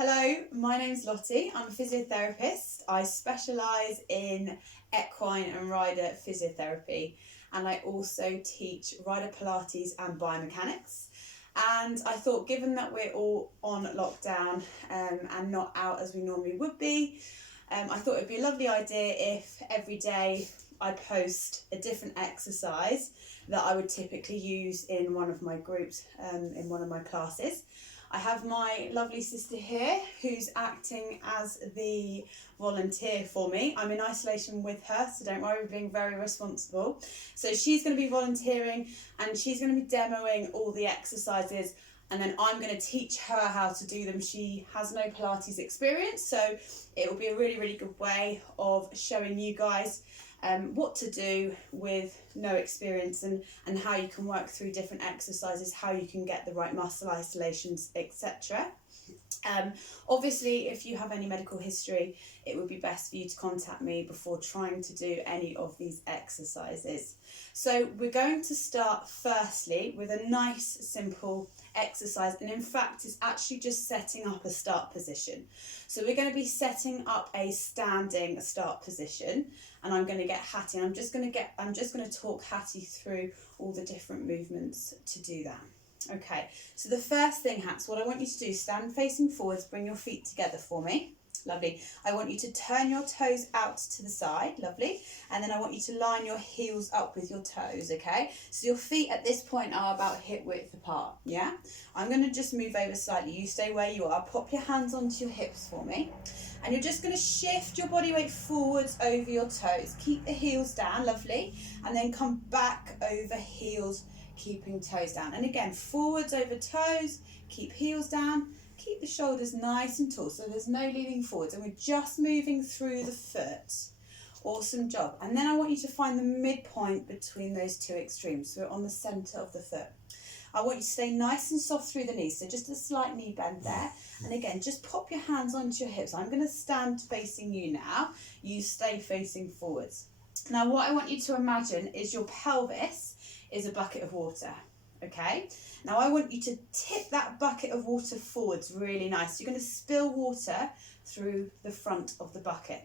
Hello, my name's Lottie. I'm a physiotherapist. I specialise in equine and rider physiotherapy, and I also teach rider Pilates and biomechanics. And I thought, given that we're all on lockdown and not out as we normally would be, I thought it'd be a lovely idea if every day I post a different exercise that I would typically use in one of my groups, in one of my classes. I have my lovely sister here who's acting as the volunteer for me. I'm in isolation with her, so don't worry, we're being very responsible. So she's going to be volunteering and she's going to be demoing all the exercises, and then I'm going to teach her how to do them. She has no Pilates experience, so it will be a really, really good way of showing you guys what to do with no experience and how you can work through different exercises, how you can get the right muscle isolations, etc. Obviously, if you have any medical history, it would be best for you to contact me before trying to do any of these exercises. So we're going to start firstly with a nice simple exercise, and in fact it's actually just setting up a start position. So we're going to be setting up a standing start position, and I'm going to get Hattie, and I'm just going to talk Hattie through all the different movements to do that. Okay, so the first thing, Hats, what I want you to do, stand facing forwards, bring your feet together for me. Lovely. I want you to turn your toes out to the side, lovely. And then I want you to line your heels up with your toes, okay? So your feet at this point are about hip width apart, yeah? I'm going to just move over slightly. You stay where you are. Pop your hands onto your hips for me. And you're just going to shift your body weight forwards over your toes. Keep the heels down, lovely. And then come back over heels, keeping toes down. And again, forwards over toes, keep heels down. Keep the shoulders nice and tall, so there's no leaning forwards, and we're just moving through the foot. Awesome job. And then I want you to find the midpoint between those two extremes, so we're on the centre of the foot. I want you to stay nice and soft through the knees, so just a slight knee bend there. And again, just pop your hands onto your hips. I'm going to stand facing you now. You stay facing forwards. Now what I want you to imagine is your pelvis is a bucket of water. Okay, now I want you to tip that bucket of water forwards really nice. You're going to spill water through the front of the bucket.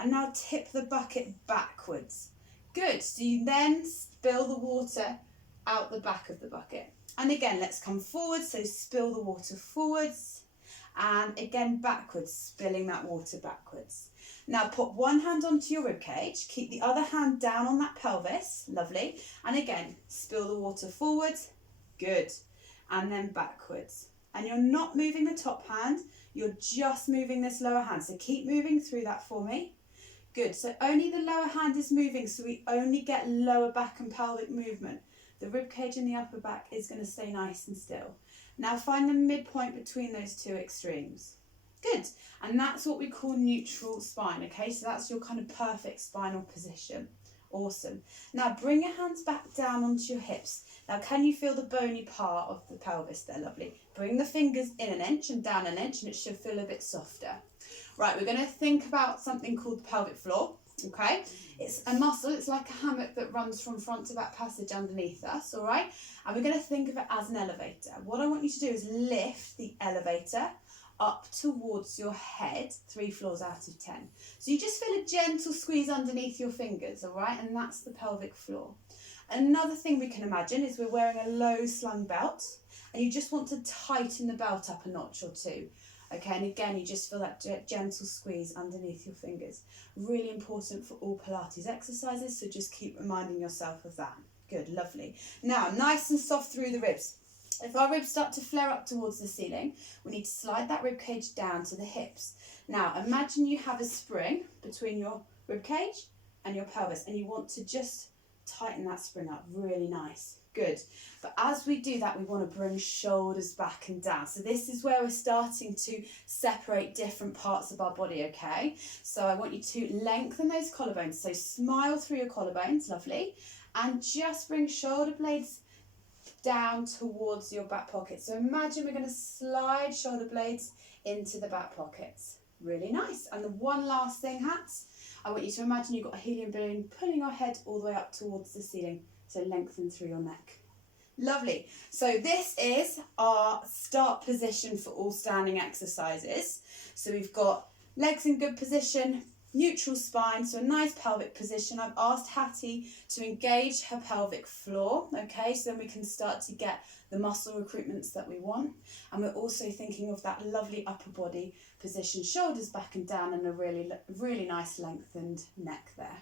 And now tip the bucket backwards. Good, so you then spill the water out the back of the bucket. And again, let's come forward, so spill the water forwards. And again, backwards, spilling that water backwards. Now put one hand onto your ribcage, keep the other hand down on that pelvis, lovely. And again, spill the water forwards, good. And then backwards. And you're not moving the top hand, you're just moving this lower hand. So keep moving through that for me. Good, so only the lower hand is moving, so we only get lower back and pelvic movement. The ribcage and the upper back is going to stay nice and still. Now find the midpoint between those two extremes. Good, and that's what we call neutral spine, okay? So that's your kind of perfect spinal position. Awesome. Now bring your hands back down onto your hips. Now can you feel the bony part of the pelvis there? Lovely. Bring the fingers in an inch and down an inch, and it should feel a bit softer. Right, we're going to think about something called the pelvic floor. Okay, it's a muscle, it's like a hammock that runs from front to back passage underneath us, all right? And we're going to think of it as an elevator. What I want you to do is lift the elevator up towards your head, 3 floors out of 10. So you just feel a gentle squeeze underneath your fingers, all right? And that's the pelvic floor. Another thing we can imagine is we're wearing a low slung belt, and you just want to tighten the belt up a notch or two. Okay, and again, you just feel that gentle squeeze underneath your fingers. Really important for all Pilates exercises, so just keep reminding yourself of that. Good, lovely. Now, nice and soft through the ribs. If our ribs start to flare up towards the ceiling, we need to slide that rib cage down to the hips. Now, imagine you have a spring between your rib cage and your pelvis, and you want to just tighten that spring up really nice. Good. But as we do that, we want to bring shoulders back and down. So this is where we're starting to separate different parts of our body, okay? So I want you to lengthen those collarbones. So smile through your collarbones, lovely. And just bring shoulder blades down towards your back pocket. So imagine we're going to slide shoulder blades into the back pockets. Really nice. And the one last thing, Hats, I want you to imagine you've got a helium balloon pulling your head all the way up towards the ceiling. So lengthen through your neck. Lovely. So this is our start position for all standing exercises. So we've got legs in good position, neutral spine, so a nice pelvic position. I've asked Hattie to engage her pelvic floor, okay, so then we can start to get the muscle recruitments that we want. And we're also thinking of that lovely upper body position, shoulders back and down, and a really, really nice lengthened neck there.